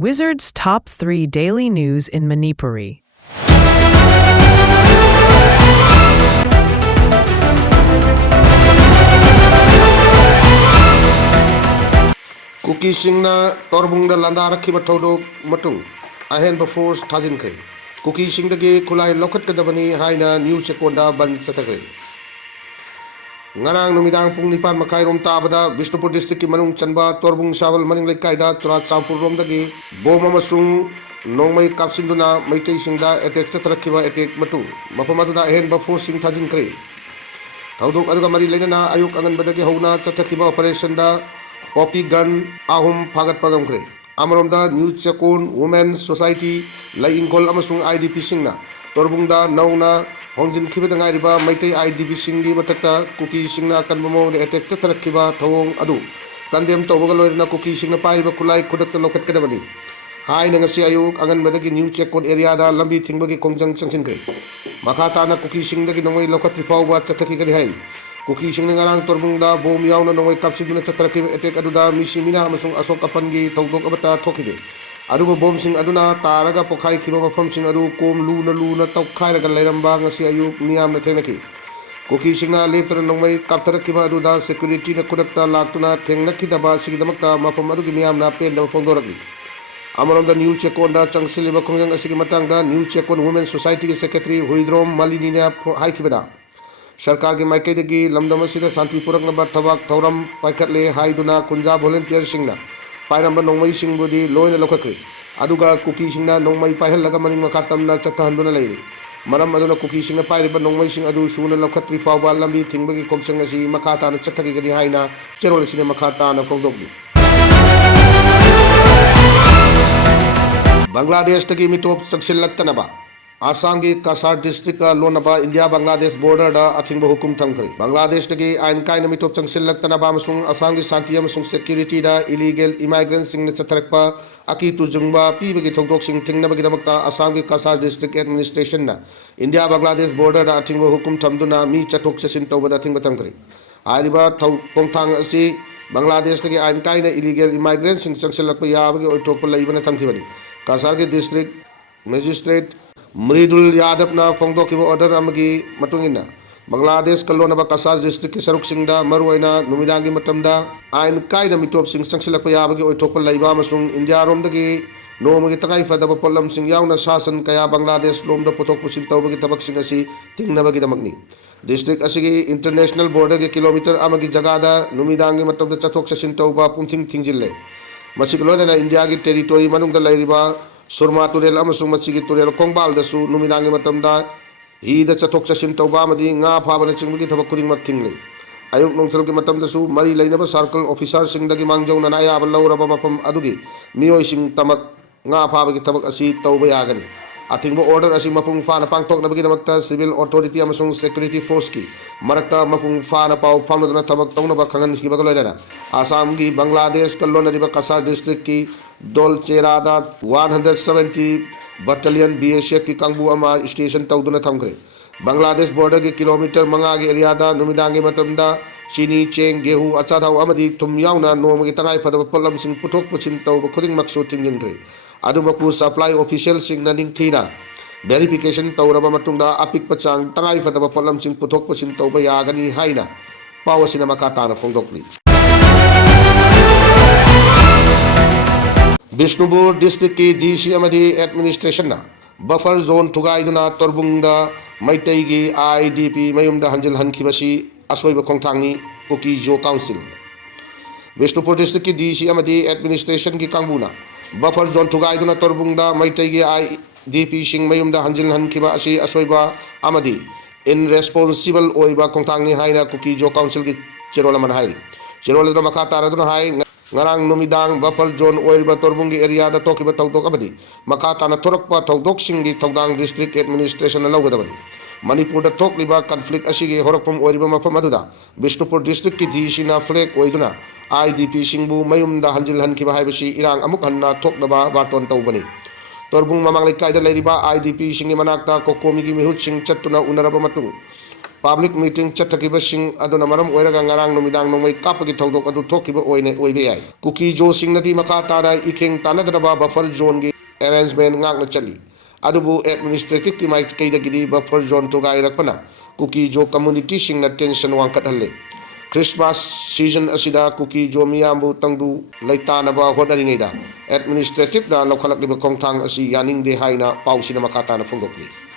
Wizard's Top 3 Daily News in Manipuri. Cookie singna torbung da landa rakhi bathodo matung ahen ba force thajin kre cookie sing da ge kulai lokat ka dabani haina new chekonda ban satakre ngarang numidang pung nipan makai rom tabada Bishnupur district ki manung chanba torbung shawal maning lekai da chura champur rom da ge bom amasung nongmai kapsinduna maitei singda attack chatrakhiba attack matung mapamadu da ahen ba force sing thajin kre thaudok aduga mari leinana ayuk angan badagi hona chatrakhiba operation da Poppy gun ahum phagat pagam kre amaronda new chakon women society laingkol amasung IDP singna torbungda nauna hongjin khibada ngairiba maitai IDP singi matakta cookie singna kanbamo de attack chatrakhiba thawong adu kandem tawbaga loirna cookie singna paiba kulai khudak lokat kadabani hai nangasi ayuk angan badagi new chakon area da lambi thingbagi kongjang changsin kre makata na cookie singdagi nongoi lokat rifawwa chathaki kari hai Cookie sing ngarang torbungda bom yauna nongoi kapsiduna chatrakhi attack aduda misimina amasung asok apangi tawdok abata thokide aduba bom sing aduna taraga pokhai khiba mafam sing adu kom luna tawkhairaga leiramba ngasi ayuk miyam na thenaki Cookie sing na leptra nongmai kaptarakhiba aduda security na khudakta laktuna thengnakidaba sigidamakta mafam adugi miyam na pendam phongdoraki amaronda new chekonda changsiliba khongjang asigi matangda new chekon women society ki secretary huidrom malini ne haikibada सरकार के माइकैदगी लमदम असिदा शांति पुरकनबा थबक थौरम पाइखटले हाइदुना कुंजा volunteer सिंगना पाइरंबा नोंमई सिंगबुदी लोइना लखखै अदुगा cookie सिंगना नोंमई पाइहलगा मनिंग मखा तमना चथहंदुना लेरि मरम अदुना cookie सिंगना पाइरिबा नोंमई सिंग अदु सुना लखत्रि फावबा लंबी थिंगबगी कोमसंग असि मखा ताना चथगी गनि हाइना चेरोल सिने मखा ताना फोंगदोगनि बांग्लादेश तकी मिटोप सक्सिलक्तनबा आसाम की कासार डिस्ट्रिक्ट का लोनबा इंडिया बांग्लादेश बॉर्डर दा अथिंग हुकुम थमखरे बांग्लादेश की आइन काय नमिटोप चंगसिलक्तनबा अमसुंग आसाम की शांति अमसुंग सिक्योरिटी दा इलीगल इमाइग्रेंट सिंग ने चथरकपा अकी तुजुंगबा पीबगी थोंदोक सिंग थिंगनबगी दमकता आसाम की कासार डिस्ट्रिक्ट एडमिनिस्ट्रेशन ना इंडिया बांग्लादेश बॉर्डर दा अथिंग हुकुम थमदुना मी चथोक चसिन तौबदा थिंग थमखरे आरिबा पोंथांग असि बांग्लादेश की आइन काय ने इलीगल इमाइग्रेंट सिंग चंगसिलकपा याबगी ओइथोकपा लैबना थमखिबनी कासार के डिस्ट्रिक्ट मजिस्ट्रेट मरीदुल यादव ना फोंदोकिबो ऑर्डर अमगी मतुंगिना बांग्लादेश कलोनबा कासार डिस्ट्रिक्ट की सरुक सिंगदा मरुइना नुमिदांगी मतमदा आइन काइना मिटोप सिंग संगसिलकपा याबगी ओइथोकपा लैबा अमसुंग इंडिया रोमदगी नोमगी तंगाई फदबा पोलम सिंग यावना शासन कया बांग्लादेश लोमदा पोथोक पुसिन तौबगी थबक सिंग असि तिंगनबगी दमकनी डिस्ट्रिक्ट असिगी इंटरनेशनल बॉर्डर के किलोमीटर अमगी जगादा नुमिदांगी मतमदा चथोक चसिन तौबा पुंथिंग थिंजिल्ले मसिगलोना इंडिया की टेरिटोरी मनुंगदा लैरिबा सुरमा तुरेल अमसुंग मचिगी तुरेल कोंगबाल दसु नुमिदांगी मतमदा हिदा चथोक चसिन तौबा मदि nga फाबना चिंगबगी थबक खुदिंग मथिंगले अयुक नोंथल के मतम दसु मरी लैनबा सर्कल ऑफिसर सिंगदगी मांगजौना नायाब लौरबा मफम अदुगी मियोय सिंग तमक nga फाबगी थबक असि तौबा यागनी अथिंगबो ऑर्डर असि मफुंग फाना पांगथोकनबगी दमकता सिविल अथॉरिटी अमसुंग सिक्योरिटी फोर्स की मरकता मफुंग फाना पाउ फामदना थबक तौनबा खंगन हिबग लैना आसाम की बांग्लादेश कलोनरिबा कासार डिस्ट्रिक्ट की दोलचेरादा 170 बटालियन BSF की कांगबू अमा स्टेशन तौदुना थमखरे बांग्लादेश बॉर्डर के किलोमीटर मंगा के एरियादा नुमिदांगी मतमदा चीनी चेंग गेहूं अचाथाव अमदी थुम यावना नोमगी तंगाई फदब पोलम सिंग पुथोक पुचिन तौब खुदिंग मक्सू थिंगिनखरे अदुमकु सप्लाई ऑफिशियल सिंग ननिंग थीना वेरिफिकेशन तौरबा मतुंगदा अपिक पचांग तंगाई फदब पोलम सिंग पुथोक पुचिन तौब यागनी हाइना पावसिना मका ताना फोंदोकली बिष्णुपुर डिस्ट्रिक्ट की DC अमदी एडमिनिस्ट्रेशन ना बफर जोन थुगाइदुना तोरबुंगदा मैतई की IDP मयुमदा हंजिल हनखिबसी असोइब खोंथांगनी कुकी जो काउंसिल बिष्णुपुर डिस्ट्रिक्ट की DC अमदी एडमिनिस्ट्रेशन की कांगबुना बफर जोन थुगाइदुना तोरबुंगदा मैतई की IDP सिंग मयुमदा हंजिल हनखिबा असि असोइबा अमदी इनरेस्पोंसिबल ओइबा खोंथांगनी हाइना कुकी जो काउंसिल की चेरोल मन हाइ चेरोल द मखा तारदुना हाइ ngarang numidang buffer zone oirba torbungi area da tokiba tawdok abadi makha tana thorakpa tawdok singi tawdang district administration na lawgadabani manipur da thokliba conflict asigi horakpam oiriba mafam aduda Bishnupur district ki DC na flag oiduna IDP singbu mayum da hanjil hankiba haibasi irang amuk hanna thoknaba baton tawbani torbung mamang lekai da leiriba IDP singi manakta kokomi gi mihut sing chattuna unaraba matung public meeting chathakibasing aduna maram oiraga ngarang numidang nomai kapagi thodok adu thokiba oibe yai kuki jo singnadi maka tara ikheng tanadraba buffer zone gi arrangement ngakna chali adubu administrative ki mai kaidagidi buffer zone to gairakpana kuki jo community singna tension wangkat halle Christmas season asida kuki jo miyambu tangdu laitanaba honaringaida administrative na lokhalakliba khongthang asi yaning de haina pausina makata na phongdokli